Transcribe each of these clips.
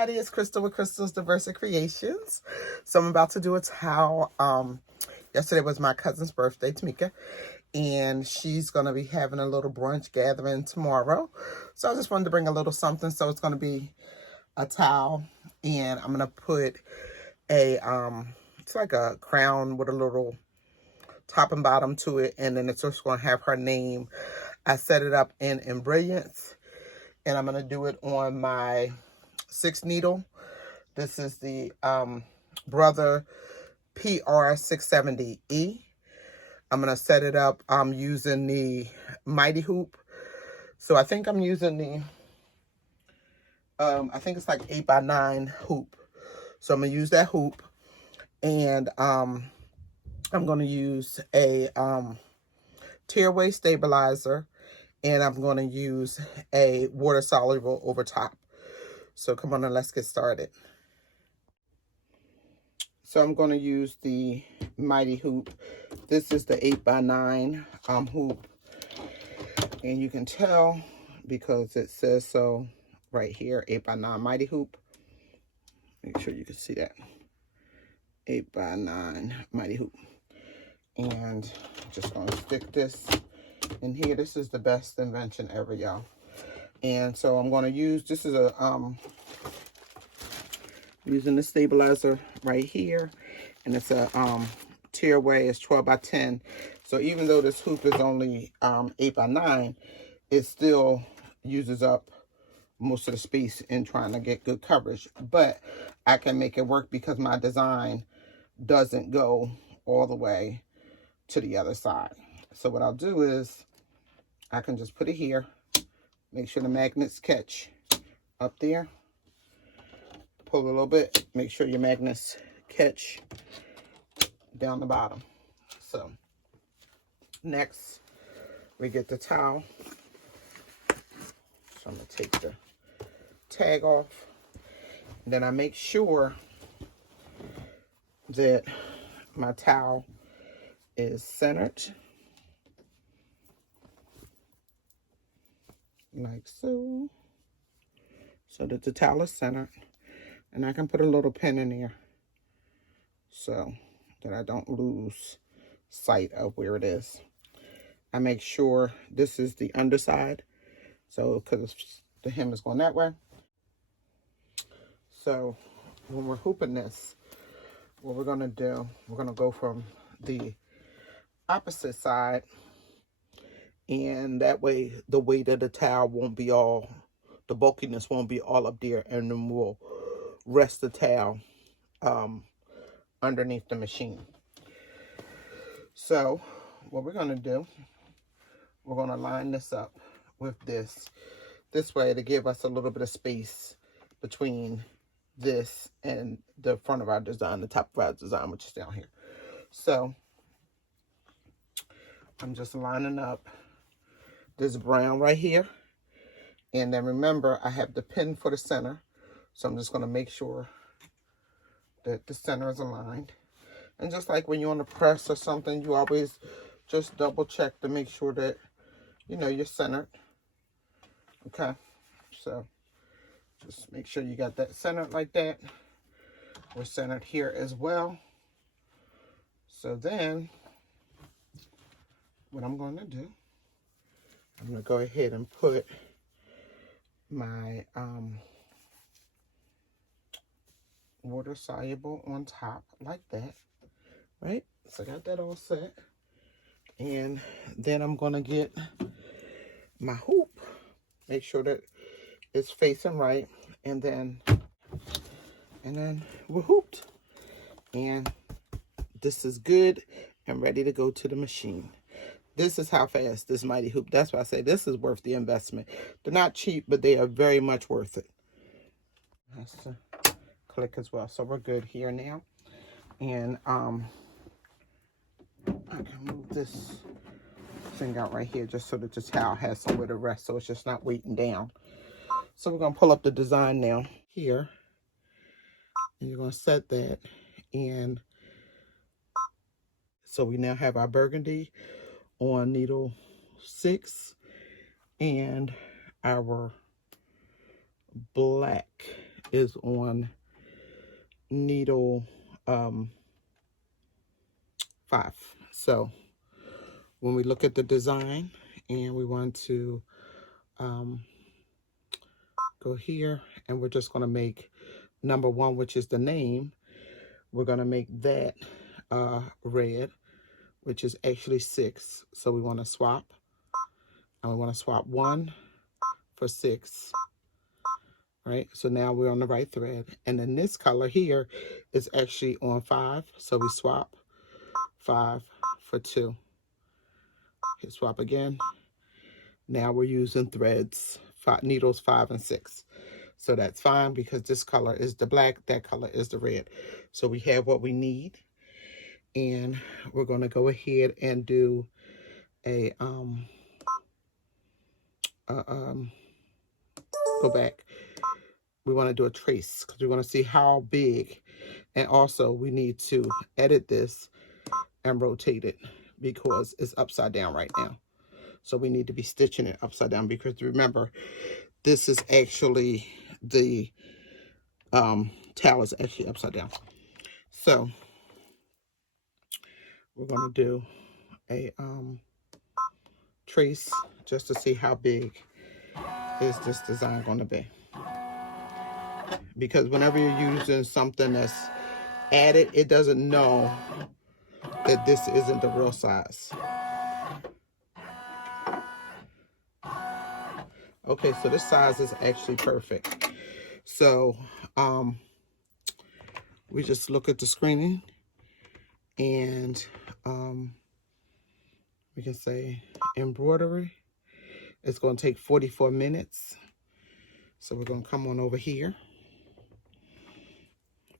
everybody, it's Crystal with Crystal's Diversity Creations. So I'm about to do a towel. Yesterday was my cousin's birthday, Tamika, and she's going to be having a little brunch gathering tomorrow. So I just wanted to bring a little something. So it's going to be a towel, and I'm going to put a, it's like a crown with a little top and bottom to it, and then it's just going to have her name. I set it up in Embroidered, and I'm going to do it on my 6 needle. This is the Brother PR670E. I'm going to set it up using the Mighty Hoop. So I think I'm using the, I think it's like 8x9 hoop. So I'm going to use that hoop, and I'm going to use a tearaway stabilizer, and I'm going to use a water soluble over top. So come on and let's get started. So I'm going to use the Mighty Hoop. This is the 8x9 hoop. And you can tell because it says so right here, 8x9 Mighty Hoop. Make sure you can see that. 8x9 Mighty Hoop. And I'm just going to stick this in here. This is the best invention ever, y'all. And so I'm going to use, this is a, using the stabilizer right here, and it's a tearaway. It's 12x10. So even though this hoop is only 8x9, it still uses up most of the space in trying to get good coverage. But I can make it work because my design doesn't go all the way to the other side. So what I'll do is I can just put it here, make sure the magnets catch up there. Pull a little bit, make sure your magnets catch down the bottom. So next we get the towel. So I'm going to take the tag off. And then I make sure that my towel is centered. Like so. So that the towel is centered. And I can put a little pin in there so that I don't lose sight of where it is. I make sure this is the underside, so because the hem is going that way. So when we're hooping this, what we're going to do, we're going to go from the opposite side, and that way the weight of the towel won't be all, the bulkiness won't be all up there, and then we'll rest the towel underneath the machine. So what we're going to do, we're going to line this up with this way to give us a little bit of space between this and the front of our design, the top of our design, which is down here. So I'm just lining up this brown right here, and then remember I have the pin for the center. So I'm just going to make sure that the center is aligned. And just like when you're on a press or something, you always just double check to make sure that, you know, you're centered. Okay. So just make sure you got that centered like that. We're centered here as well. So then what I'm going to do, I'm going to go ahead and put my water soluble on top like that, right? So I got that all set, and then I'm gonna get my hoop, make sure that it's facing right, and then we're hooped, and this is good and ready to go to the machine. This is how fast this Mighty Hoop, that's why I say this is worth the investment. They're not cheap, but they are very much worth it. Has to click as well. So we're good here now. And I can move this thing out right here just so that the towel has somewhere to rest, so it's just not weighting down. So we're going to pull up the design now here. And you're going to set that. And so we now have our burgundy on needle 6 and our black is on needle 5. So when we look at the design and we want to go here, and we're just going to make number 1, which is the name, we're going to make that red, which is actually 6. So we want to swap, and we want to swap 1 for 6. Right, so now we're on the right thread, and then this color here is actually on 5, so we swap 5 for 2. Hit swap again. Now we're using threads, needles 5 and 6. So that's fine because this color is the black, that color is the red. So we have what we need, and we're going to go ahead and do a go back. We want to do a trace because we want to see how big, and also we need to edit this and rotate it because it's upside down right now. So we need to be stitching it upside down because remember, this is actually the towel is actually upside down. So we're going to do a trace just to see how big is this design going to be. Because whenever you're using something that's added, it doesn't know that this isn't the real size. Okay, so this size is actually perfect. So we just look at the screening, and we can say embroidery. It's going to take 44 minutes. So we're going to come on over here,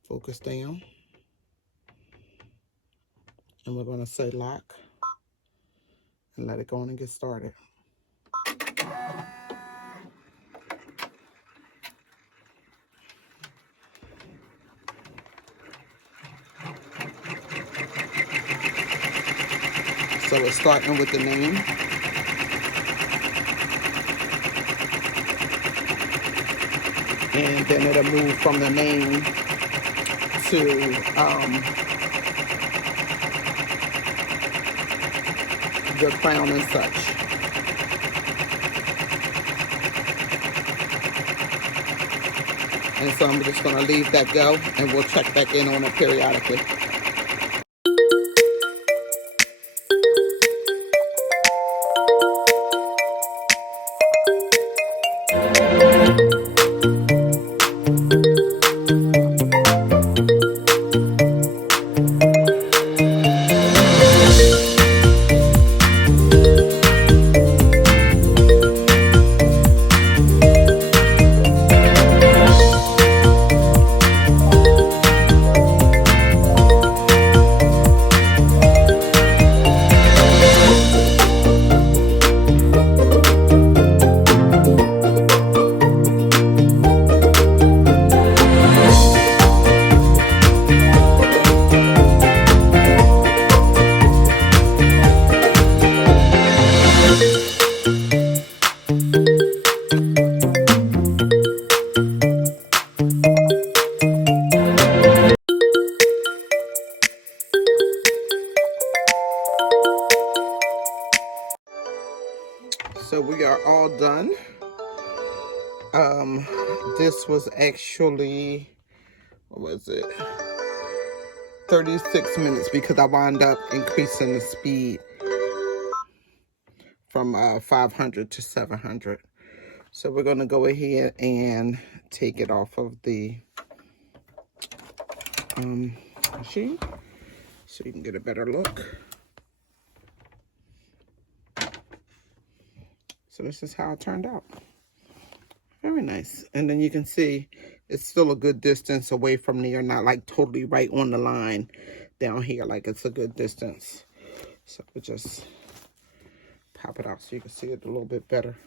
focus down, and we're going to say lock and let it go on and get started. So we're starting with the name. And then it'll move from the name to the crown and such. And so I'm just going to leave that go, and we'll check back in on it periodically. So we are all done. This was actually, what was it? 36 minutes because I wound up increasing the speed from 500 to 700. So we're going to go ahead and take it off of the machine so you can get a better look. So this is how it turned out. Very nice. And then you can see it's still a good distance away from there, not like totally right on the line down here. Like it's a good distance. So we just pop it out so you can see it a little bit better.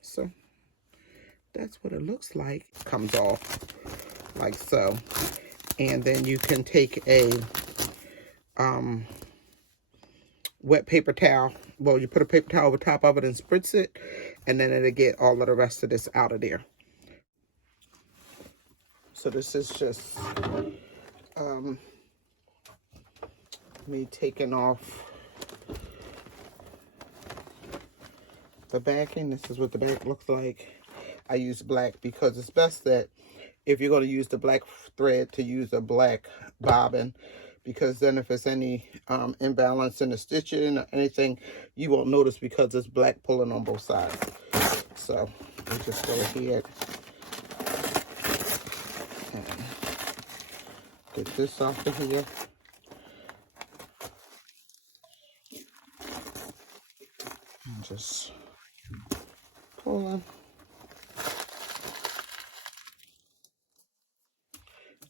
So that's what it looks like. Comes off like so. And then you can take a wet paper towel. Well, you put a paper towel over top of it and spritz it, and then it'll get all of the rest of this out of there. So this is just me taking off the backing. This is what the back looks like. I use black because it's best that if you're going to use the black thread, to use a black bobbin, because then if there's any imbalance in the stitching or anything, you won't notice because it's black pulling on both sides. So we just go ahead and get this off of here. And just pulling.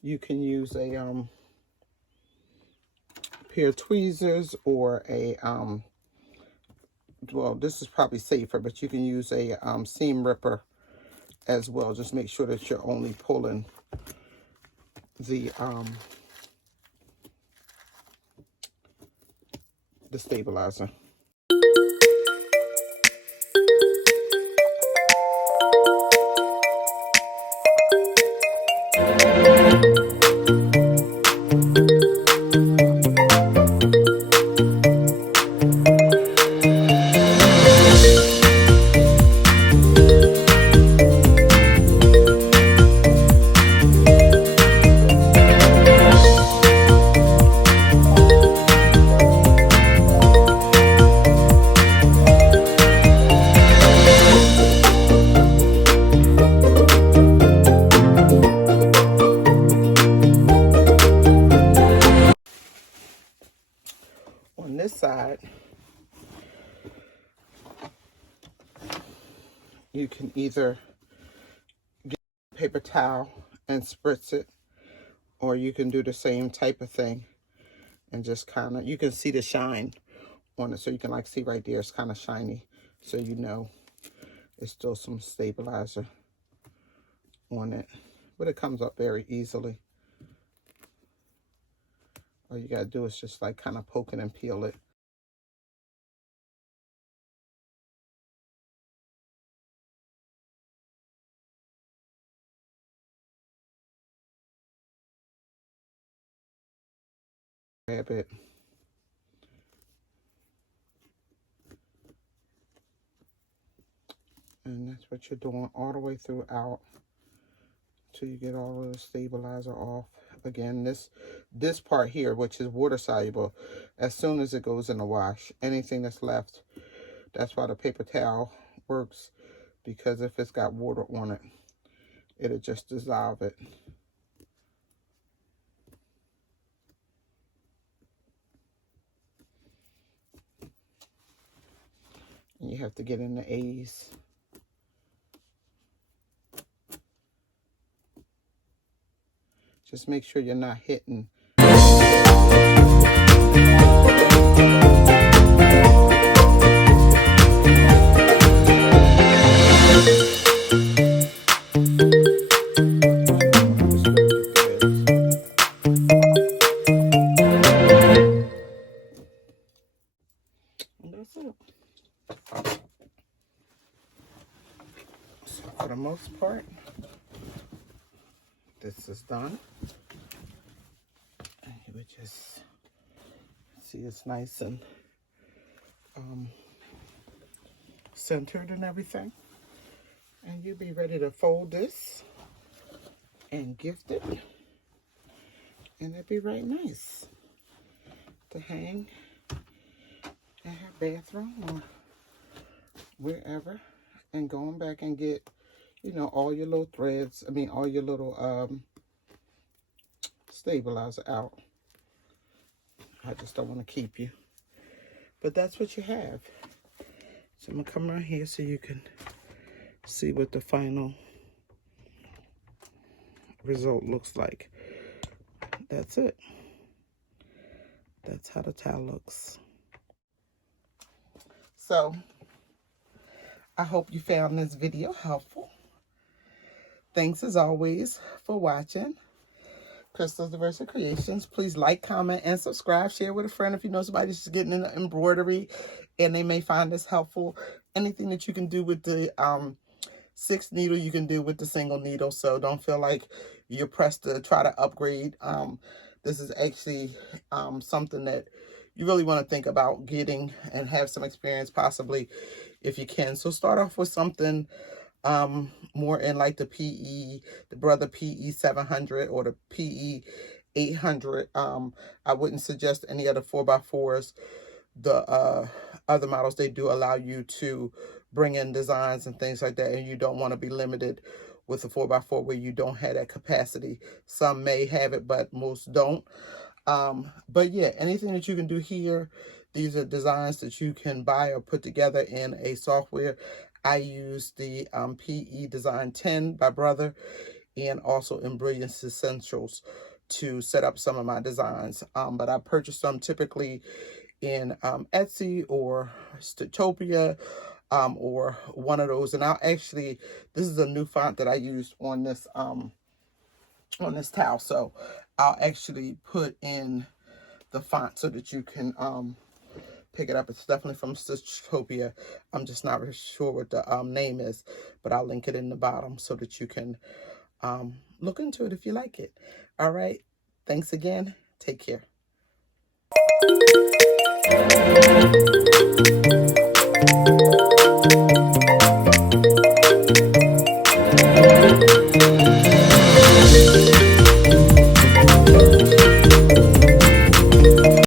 You can use a pair of tweezers or a well, this is probably safer, but you can use a seam ripper as well. Just make sure that you're only pulling the stabilizer. On this side, you can either get a paper towel and spritz it, or you can do the same type of thing and just kind of, you can see the shine on it, so you can like see right there, it's kind of shiny, so you know it's still some stabilizer on it, but it comes up very easily. All you gotta do is just like kind of poke it and peel it. Grab it. And that's what you're doing all the way throughout until you get all of the stabilizer off. Again, this part here, which is water soluble, as soon as it goes in the wash, anything that's left, that's why the paper towel works, because if it's got water on it, it'll just dissolve it. And you have to get in the A's. Just make sure you're not hitting. And that's it. So for the most part, this is done. And you would just see it's nice and centered and everything. And you'll be ready to fold this and gift it. And it'd be right nice to hang in her bathroom or wherever. And going back and get, you know, all your little threads, I mean all your little stabilizer out. I just don't want to keep you, but that's what you have. So I'm gonna come around here so you can see what the final result looks like. That's it. That's how the towel looks. So I hope you found this video helpful. Thanks as always for watching. Crystal's Diverse Creations. Please like, comment, and subscribe. Share with a friend if you know somebody just getting into embroidery and they may find this helpful. Anything that you can do with the 6 needle, you can do with the single needle. So don't feel like you're pressed to try to upgrade. This is actually something that you really want to think about getting and have some experience possibly if you can. So start off with something more in like the Brother PE700 or the PE800. I wouldn't suggest any other 4x4s. The other models, they do allow you to bring in designs and things like that, and you don't want to be limited with a 4x4 where you don't have that capacity. Some may have it, but most don't. But yeah, anything that you can do here, these are designs that you can buy or put together in a software. I use the PE Design 10 by Brother and also Embroidered Essentials to set up some of my designs. But I purchase them typically in Etsy or Stitchopia or one of those. And I'll actually, this is a new font that I used on this towel. So I'll actually put in the font so that you can pick it up. It's definitely from Stitchopia. I'm just not really sure what the name is, but I'll link it in the bottom so that you can look into it if you like it. All right. Thanks again. Take care.